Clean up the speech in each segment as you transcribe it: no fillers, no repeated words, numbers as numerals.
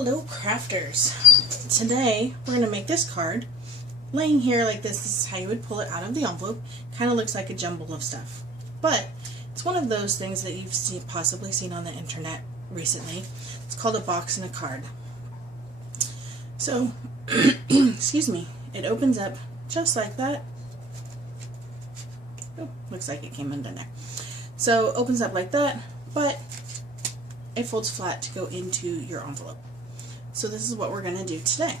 Hello crafters! Today we're going to make this card. Laying here like this is how you would pull it out of the envelope. Kind of looks like a jumble of stuff. But it's one of those things that you've possibly seen on the internet recently. It's called a box and a card. So, excuse me, it opens up just like that. Oh, looks like it came undone there. So, opens up like that, but it folds flat to go into your envelope. So this is what we're going to do today.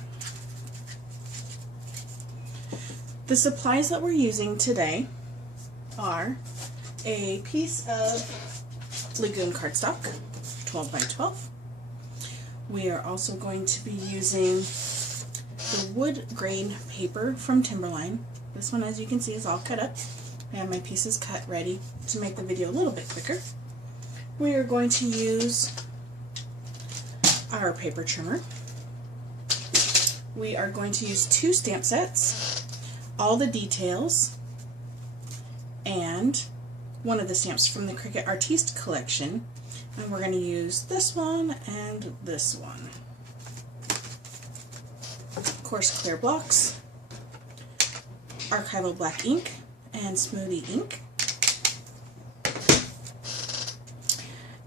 The supplies that we're using today are a piece of Lagoon cardstock, 12 by 12. We are also going to be using the wood grain paper from Timberline. This one, as you can see, is all cut up. I have my pieces cut ready to make the video a little bit quicker. We are going to use our paper trimmer. We are going to use 2 stamp sets, all the details, and one of the stamps from the Cricut Artiste collection. And we're going to use this one and this one. Of course, clear blocks, archival black ink, and smoothie ink.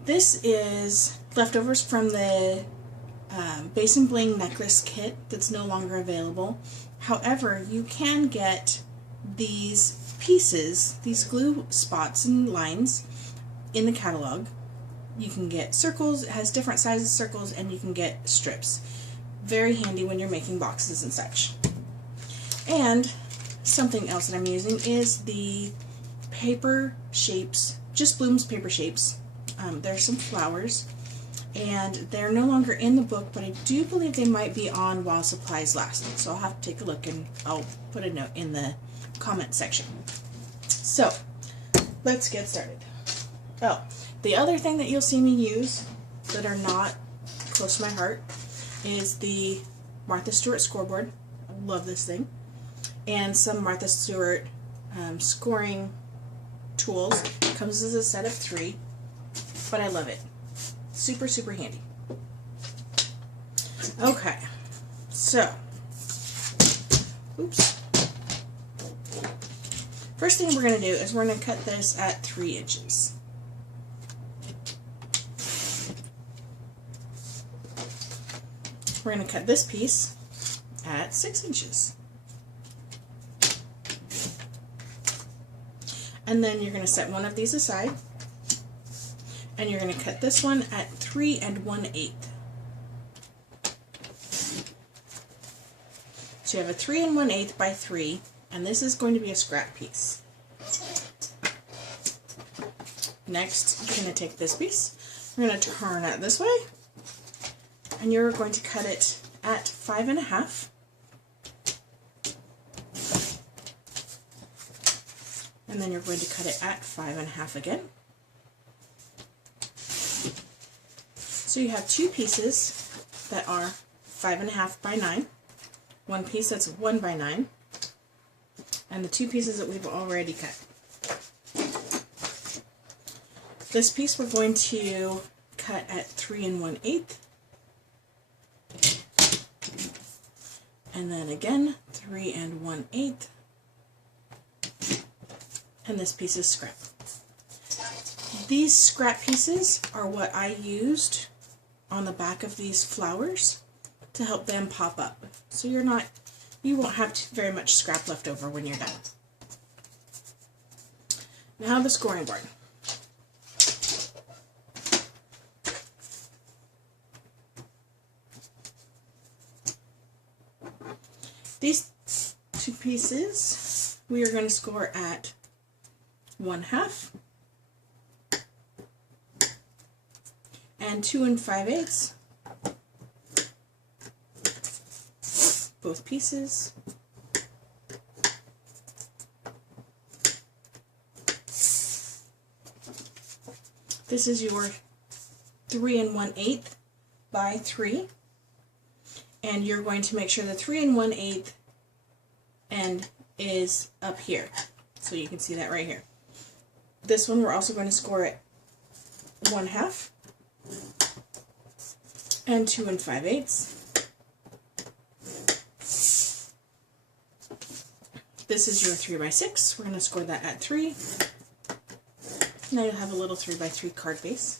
This is leftovers from the Base and Bling necklace kit that's no longer available. However, you can get these pieces, these glue spots and lines in the catalog. You can get circles, it has different sizes of circles, and you can get strips. Very handy when you're making boxes and such. And something else that I'm using is the paper shapes, Just Blooms paper shapes. There's some flowers, and they're no longer in the book, but I do believe they might be on while supplies last. So I'll have to take a look, and I'll put a note in the comment section. So let's get started. Oh, the other thing that you'll see me use that are not close to my heart is the Martha Stewart scoreboard. I love this thing. And some Martha Stewart scoring tools. It comes as a set of 3. But I love it. Super, super handy. Okay, so, oops. First thing we're going to do is we're going to cut this at 3 inches. We're going to cut this piece at 6 inches. And then you're going to set one of these aside. And you're going to cut this one at 3 1/8. So you have a 3 1/8 by 3, and this is going to be a scrap piece. Next, you're going to take this piece, we're going to turn it this way, and you're going to cut it at 5 1/2. And then you're going to cut it at 5 1/2 again. So you have 2 pieces that are 5 1/2 by 9, one piece that's 1 by 9, and the 2 pieces that we've already cut. This piece we're going to cut at 3 1/8, and then again 3 1/8, and this piece is scrap. These scrap pieces are what I used on the back of these flowers to help them pop up. So you won't have very much scrap left over when you're done. Now the scoring board. These 2 pieces we are going to score at 1/2 and 2 5/8, both pieces. This is your 3 1/8 by 3, and you're going to make sure the 3 1/8 end is up here, so you can see that right here. This one we're also going to score at 1/2, and 2 5/8. This is your 3 by 6. We're going to score that at 3. Now you'll have a little 3 by 3 card base.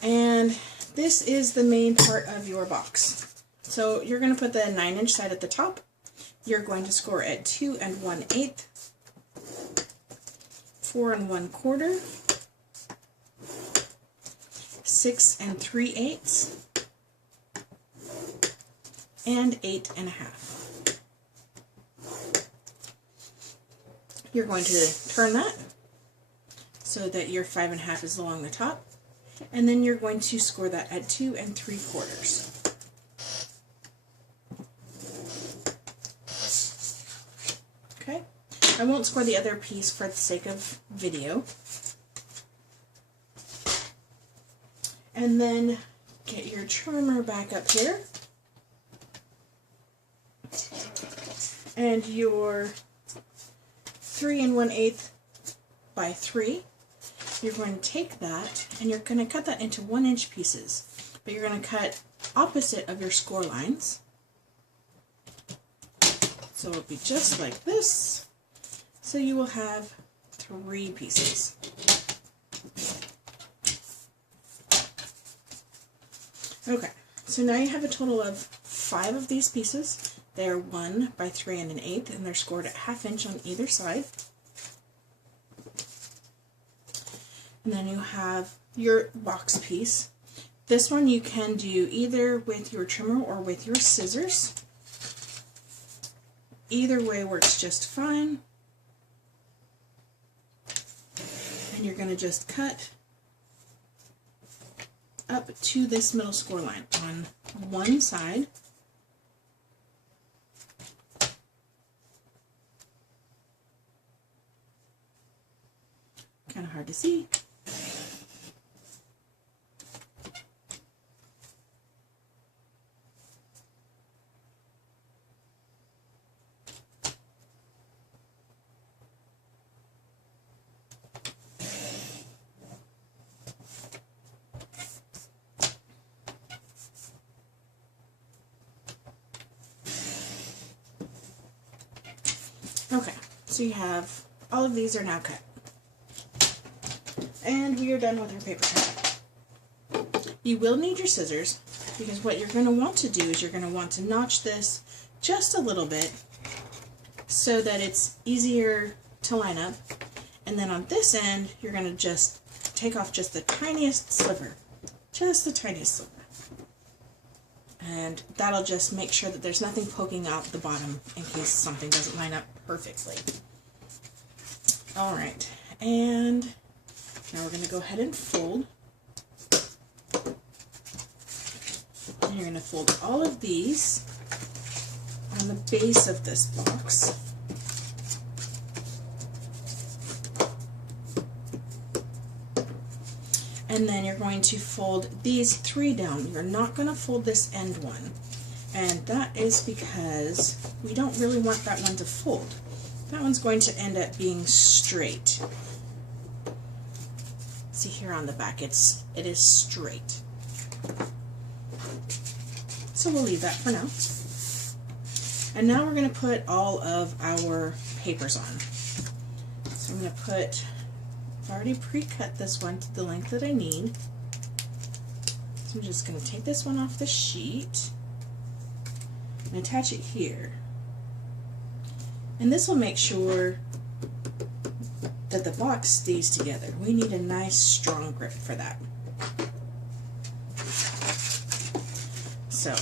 And this is the main part of your box. So you're going to put the 9-inch side at the top. You're going to score at 2 1/8, 4 1/4, 6 3/8, and 8 1/2. You're going to turn that so that your 5 1/2 is along the top, and then you're going to score that at 2 3/4. Okay, I won't score the other piece for the sake of video. And then get your trimmer back up here. And your 3 1/8 by 3, you're going to take that and you're going to cut that into 1-inch pieces. But you're going to cut opposite of your score lines. So it'll be just like this. So you will have 3 pieces. Okay, so now you have a total of 5 of these pieces. They're 1 by 3 1/8, and they're scored at 1/2 inch on either side. And then you have your box piece. This one you can do either with your trimmer or with your scissors. Either way works just fine. And you're going to just cut up to this middle score line on one side. Kind of hard to see. Okay, so you have all of these are now cut. And we are done with our paper cut. You will need your scissors, because what you're going to want to do is you're going to want to notch this just a little bit so that it's easier to line up. And then on this end, you're going to just take off just the tiniest sliver. Just the tiniest sliver. And that'll just make sure that there's nothing poking out the bottom in case something doesn't line up perfectly. Alright, and now we're going to go ahead and fold. And you're going to fold all of these on the base of this box. And then you're going to fold these 3 down. You're not going to fold this end one. And that is because we don't really want that one to fold. That one's going to end up being straight. See here on the back, it is straight. So we'll leave that for now. And now we're going to put all of our papers on. So I'm going to put, I've already pre-cut this one to the length that I need. So I'm just going to take this one off the sheet and attach it here. And this will make sure that the box stays together. We need a nice strong grip for that. So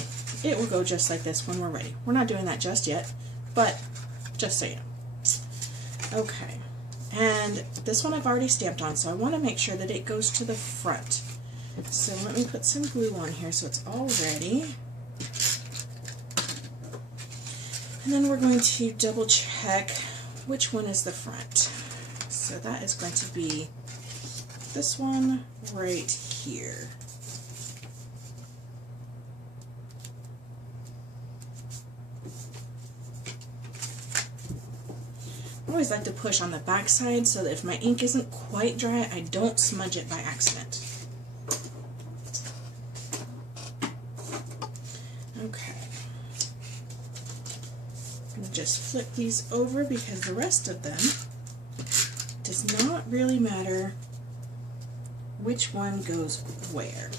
it will go just like this when we're ready. We're not doing that just yet, but just so you know. Okay, and this one I've already stamped on, so I want to make sure that it goes to the front. So let me put some glue on here so it's all ready. And then we're going to double check which one is the front. So that is going to be this one right here. I always like to push on the back side so that if my ink isn't quite dry, I don't smudge it by accident. I'm going to just flip these over because the rest of them does not really matter which one goes where.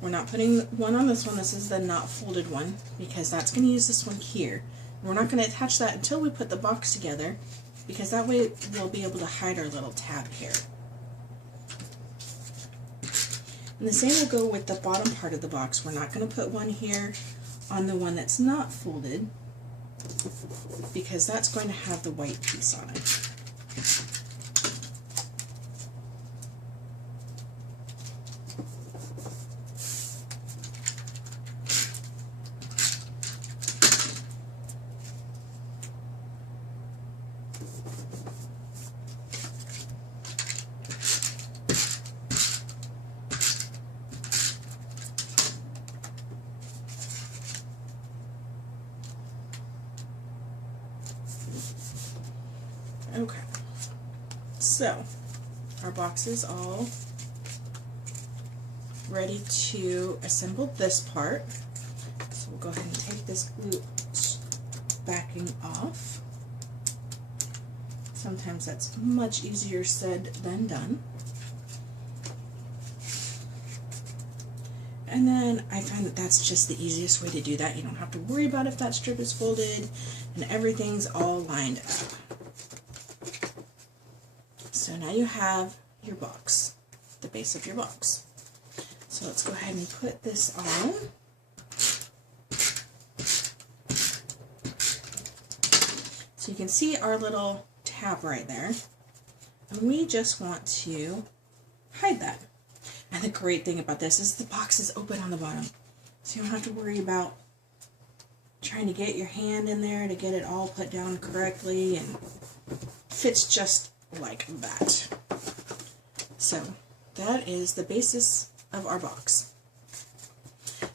We're not putting one on this one. This is the not folded one because that's going to use this one here. We're not going to attach that until we put the box together because that way we'll be able to hide our little tab here. And the same will go with the bottom part of the box. We're not going to put one here on the one that's not folded because that's going to have the white piece on it. Okay, so our box is all ready to assemble this part. So we'll go ahead and take this glue backing off. Sometimes that's much easier said than done. And then I find that that's just the easiest way to do that. You don't have to worry about if that strip is folded and everything's all lined up. So now you have your box, the base of your box. So let's go ahead and put this on. So you can see our little tab right there. And we just want to hide that. And the great thing about this is the box is open on the bottom. So you don't have to worry about trying to get your hand in there to get it all put down correctly, and fits just like that. So that is the basis of our box.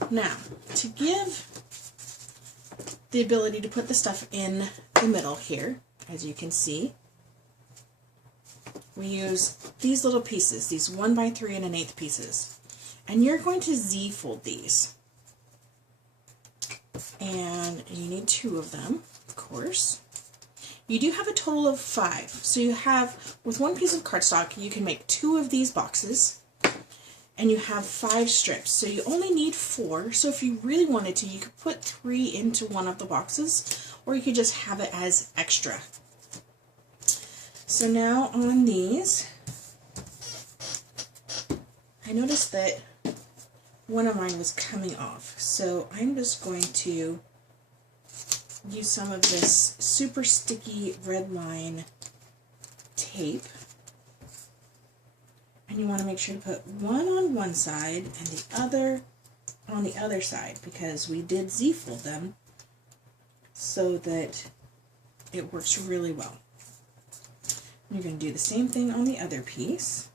Now, to give the ability to put the stuff in the middle here, as you can see, we use these little pieces, these 1 by 3 and 1/8 pieces. And you're going to Z-fold these. And you need 2 of them, of course. You do have a total of 5. So you have, with 1 piece of cardstock, you can make 2 of these boxes, and you have 5 strips. So you only need 4. So if you really wanted to, you could put 3 into one of the boxes, or you could just have it as extra. So now on these, I noticed that one of mine was coming off. So I'm just going to use some of this super sticky red line tape, and you want to make sure to put one on one side and the other on the other side, because we did Z-fold them so that it works really well. And you're going to do the same thing on the other piece.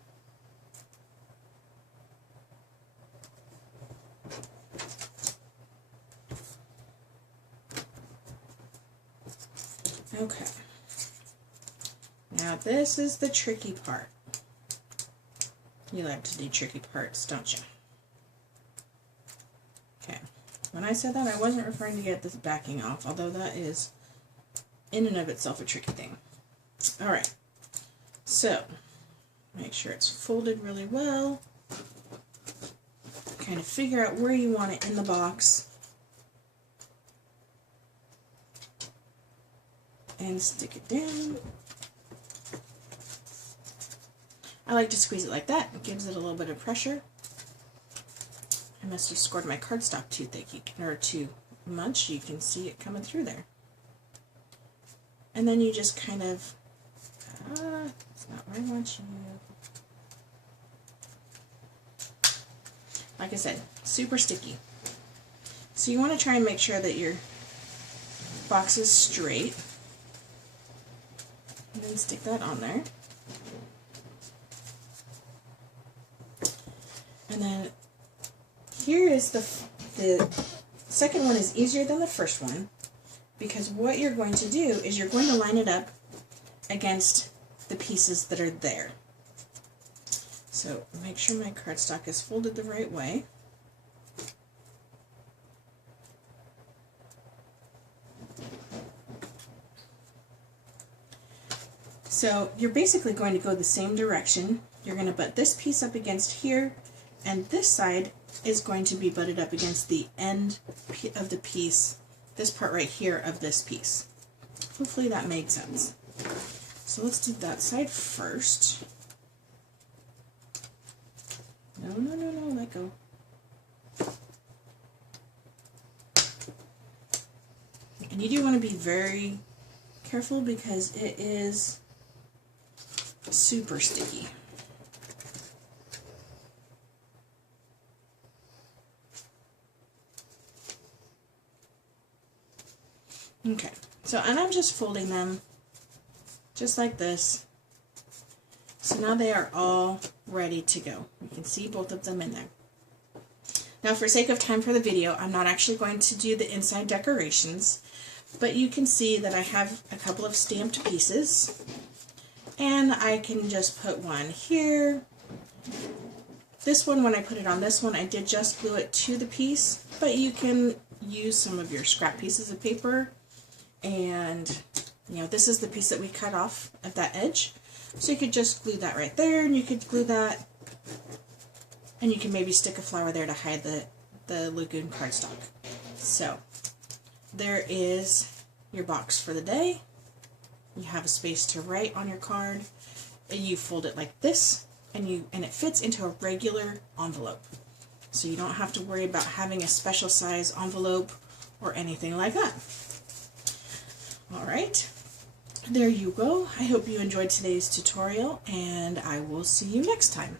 Okay, now this is the tricky part. You like to do tricky parts, don't you? Okay, when I said that, I wasn't referring to get this backing off, although that is in and of itself a tricky thing. Alright, so make sure it's folded really well. Kind of figure out where you want it in the box. And stick it down. I like to squeeze it like that. It gives it a little bit of pressure. I must have scored my cardstock too thick, or too much. You can see it coming through there. And then you just kind of, that's not where I want you. Like I said, super sticky. So you want to try and make sure that your box is straight. And then stick that on there. And then here is the second one is easier than the first one, because what you're going to do is you're going to line it up against the pieces that are there. So make sure my cardstock is folded the right way. So you're basically going to go the same direction. You're going to butt this piece up against here, and this side is going to be butted up against the end of the piece, this part right here of this piece. Hopefully that made sense. So let's do that side first. No, no, no, no, let go. And you do want to be very careful because it is super sticky. Okay, so and I'm just folding them just like this. So now they are all ready to go. You can see both of them in there. Now for sake of time for the video, I'm not actually going to do the inside decorations, but you can see that I have a couple of stamped pieces, and I can just put one here. This one, when I put it on this one, I did just glue it to the piece, but you can use some of your scrap pieces of paper, and you know, this is the piece that we cut off at that edge. So you could just glue that right there, and you could glue that, and you can maybe stick a flower there to hide the Lagoon cardstock. So there is your box for the day. You have a space to write on your card, and you fold it like this, and it fits into a regular envelope. So you don't have to worry about having a special size envelope or anything like that. Alright, there you go. I hope you enjoyed today's tutorial, and I will see you next time.